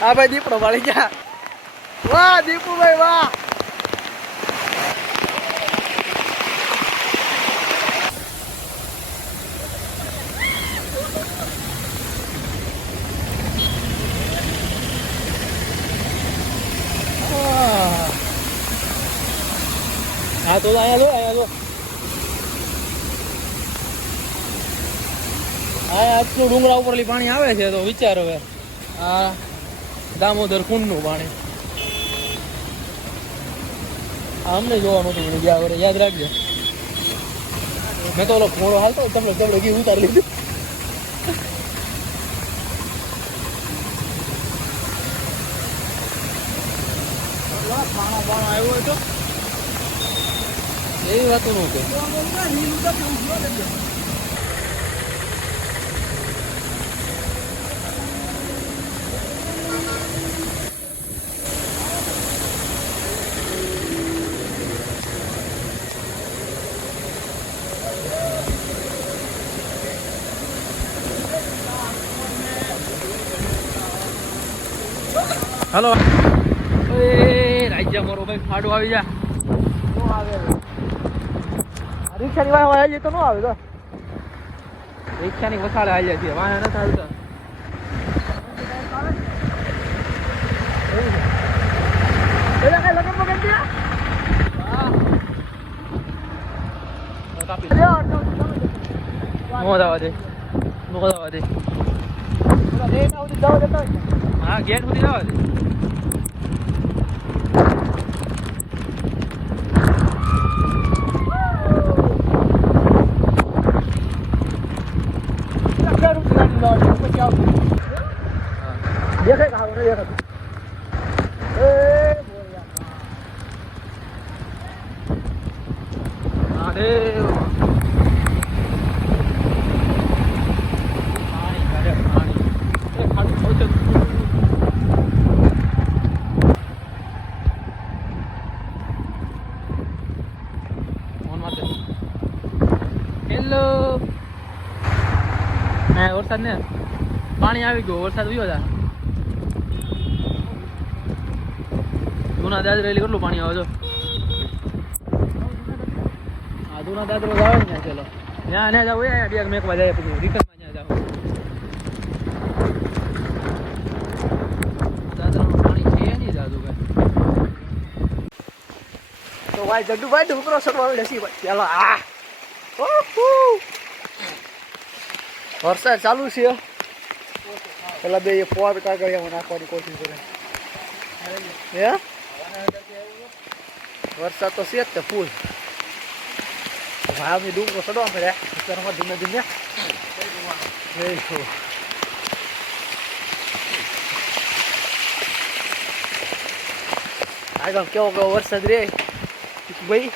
હા ભાઈ દીપડો વાળી ગયા. વાહ દીપુભાઈ વાહ. હા તો અહીંયા જો હા આટલું ડુંગરા ઉપરથી પાણી આવે છે તો વિચાર હવે આ દામોદર કુંડનું પાણી અમને જોવાનું હતું મને ગયા વરે યાદ રાખજો. મેં તો ઓલો ઘોડો હાલતો ચપડો ઘી ઉતારી લીધું. પાણો આવ્યો હતો એવી વાતો ન કે હલો રાજ્ય મારો ભાઈ ફાડો આવી જા રિક્ષાની વાહ આવી તો ન આવે તો રિક્ષાની વસાડે આવી જાય છે વાહ નથી આવતા. હા ગેટ સુધી જવા દે. દેખાય ખાવ દેખાતું હેલો હા વરસાદ ને પાણી આવી ગયું વરસાદ ઉયો હતા જૂના દાદરેલી કેટલું પાણી આવે છો હા જૂના દાદરો આવે ને ચલો ત્યાં ના જાવ બે મેકવા જાય પછી રિટર્નમાં ત્યાં જાવ દાદરાનું પાણી છે નહીં જાદુ ભાઈ તો ભાઈ જડ્ડુભાઈ ડુકરો સડવા બેસી ભાઈ ચાલો આ વરસાદ ચાલુ છે પેલા બે પોર કાગળિયામાં નાખવાની કોશિશ કરે હે વરસાદ તો છે જ તે ફૂલ ભાઈ ડુંગરો ચડવા મળ્યા વિસ્તારમાં ધીમે ધીમે આગળ કેવો કેવો વરસાદ રે ભાઈ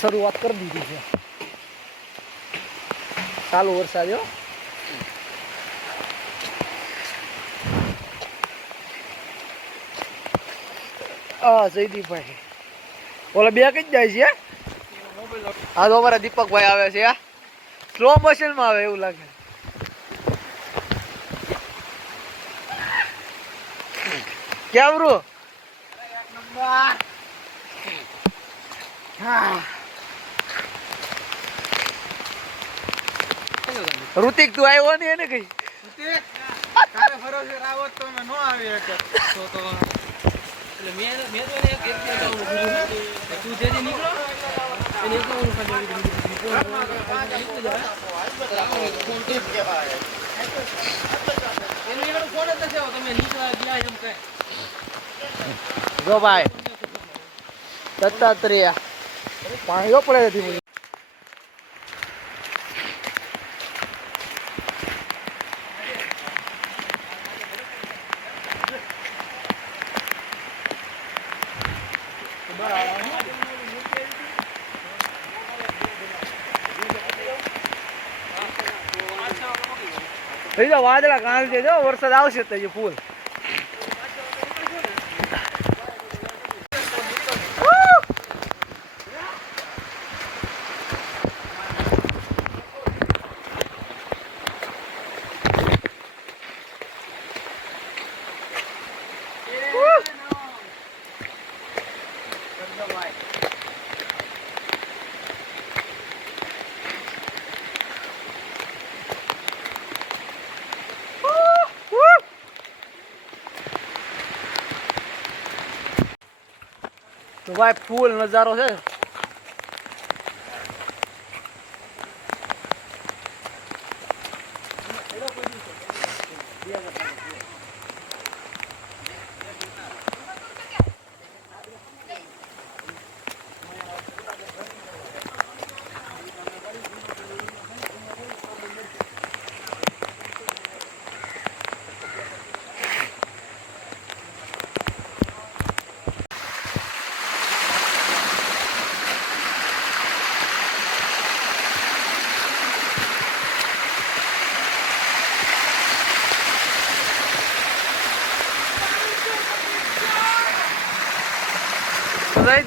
શરૂઆત કરી દીધી છે ચાલુ વરસાદ જો જયદીપભાઈ ઓલા બે કઈ જાય છે આ તો અમારા દીપકભાઈ આવે છે સ્લો મોશન માં આવે એવું લાગે ક્યાં બ્રો ઋતિક તું આવ્યો ને એને કઈ જો ભાઈ દત્તાત્રેય પાણી પડે નથી વાદળા કાંલ છે જો વરસાદ આવશે તો ફૂલ તો ભાઈ ફૂલ નજારો છે.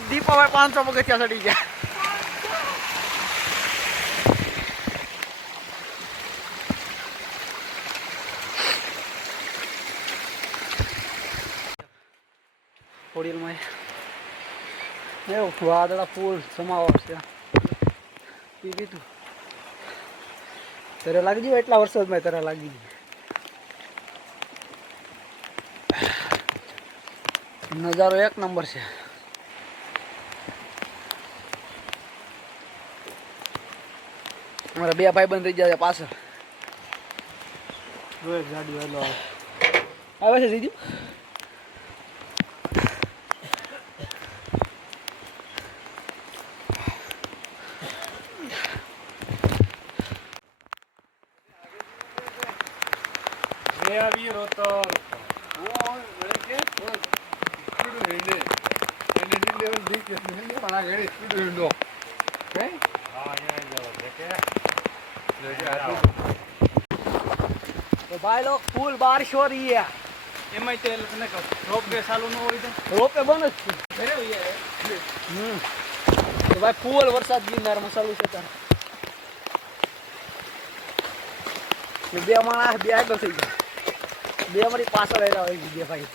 દીપાભાઈ 500 પગથિયા ચડી ગયા. હોડીમાં એવું વાદળા ફૂલ સમાવાશ છે. પીવી તું તરે લાગી ગયો એટલા વરસાદમાં તરે લાગી ગયું. નજારો એક નંબર છે. અમારા બે ભાઈ બંધ થઈ ગયા પાછળ. રોજ ગાડી વહેલો આવે છે દીદી. तो भाई लोग फुल बारिश हो रही है. रोपवे चालू न हो रोपवे बंद तो भाई फुल वरसाद गिरनार में चालू છે તાર. બે માણસ બે આગળ થઈ ગયા. બે અમારી પાછળ આવ્યા હોય બે ભાઈ.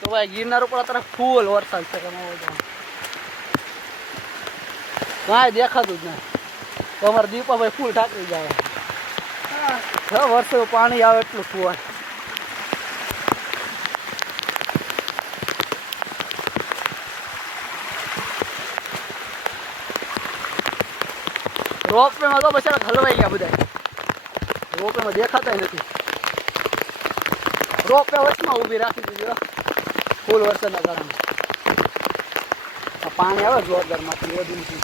તો ભાઈ ગિરનાર ઉપર અત્યારે ફૂલ વરસાદ છે. કાંઈ દેખાતું જ નહીં. તો અમારા દીપાભાઈ ફૂલ ઠાકરી જાય. વર્ષે પાણી આવે એટલું ફૂલ. રોપવેમાં તો બચારા હલવાઈ ગયા બધા. રોપવેમાં દેખાતા નથી. રોપવે વચમાં ઊભી રાખી દીધી ફૂલ વરસાદના કારણે. પાણી આવે જોરદાર માંથી વધુ નથી.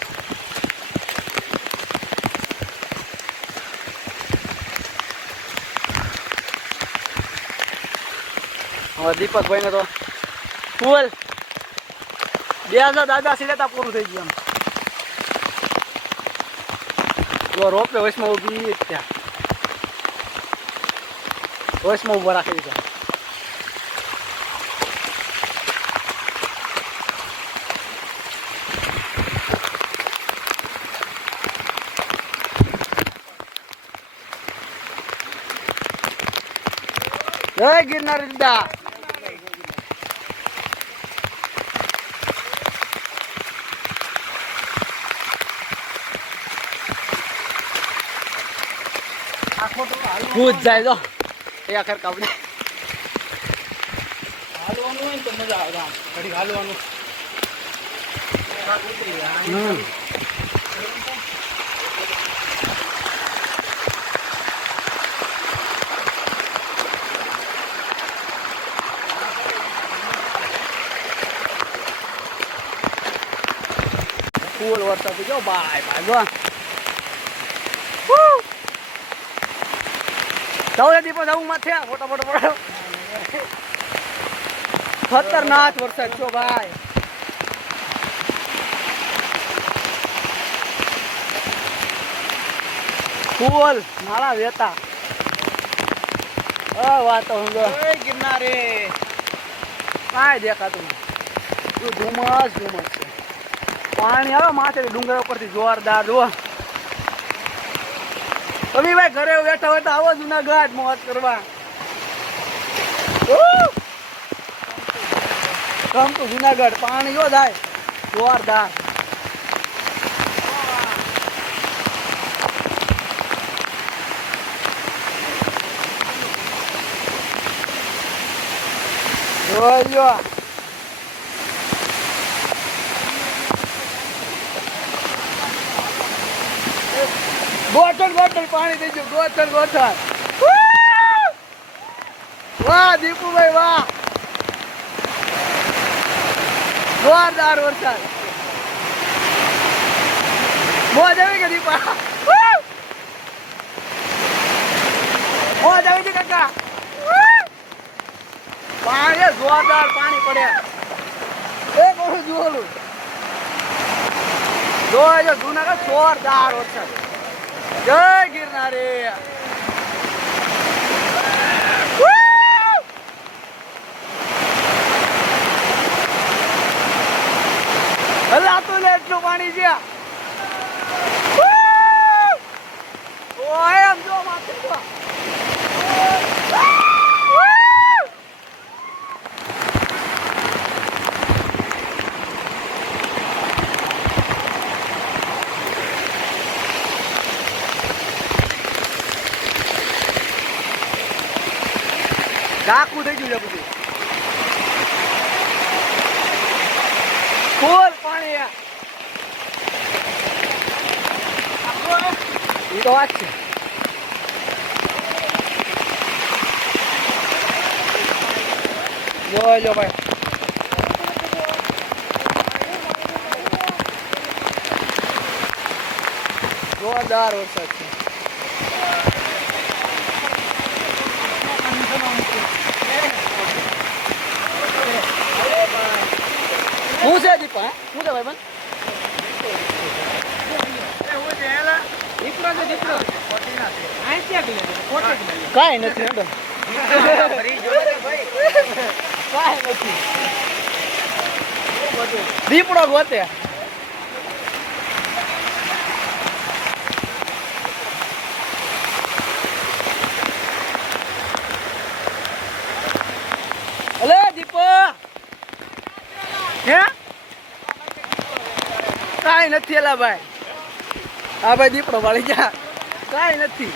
હવે દીપકભાઈ ને તો ફૂલ 2000 દાદા સીડેતા પૂરું થઈ ગયું. જો રોપવે વચમાં ઊભી ત્યાં વચમાં ઊભા રાખી દીધા. જય ગિરનાર દીદા. કૂદ જાય તો એ આખર કાપડે હાલવાનું હોય ને તો મજા આવે. ઘડી હાલવાનું ફૂલ વરસાદ જો બાય બાય ગો. જાઉં દીપો જાઉં માથે ફોટો ફોટો ફોટો. ખતરનાક વરસાદ છો ભાઈ. ફૂલ નાળા વેતા વાતો સમજો. ગિરનારે કાંઈ દેખાતું નહીં. ધુમ્મસ ધુમ્મસ છે. પાણી આવે માથે ડુંગર ઉપરથી જોરદાર. જુઓ તમે ભાઈ ઘરે બેઠા હોય તો આવો જુનાગઢ મોજ કરવા. કમ તો જુનાગઢ પાણી જો થાય જોરદાર. જોયો બોટલ પાણી દેજો બોટલ. વાહ દીપુભાઈ વાહ, જોરદાર વરસાદ. મોજ આવી કે દીપા? મોજ આવી કે કાકા? પાણી જોરદાર પાણી પડ્યા. એક વખત જોયેલું જોજો જુનાગઢ જોરદાર વરસાદ. જય ગિરનારી. હલાતું લે એટલું પાણી છે. ઓય આમ જો માથે જો. ડાકું થઈ ગયું છે બધું. ફૂલ પાણી એ તો વાત છે. જોજો ભાઈ જોરદાર વરસાદ છે. હું છે દીપા? હું છે ભાઈ બન? કાંઈ નથી કાંઈ નથી. દીપડો ગોતે. અલે દીપો હે કાંઈ નથી. એલા ભાઈ હા ભાઈ દીપડો વાળી જા કાંઈ નથી.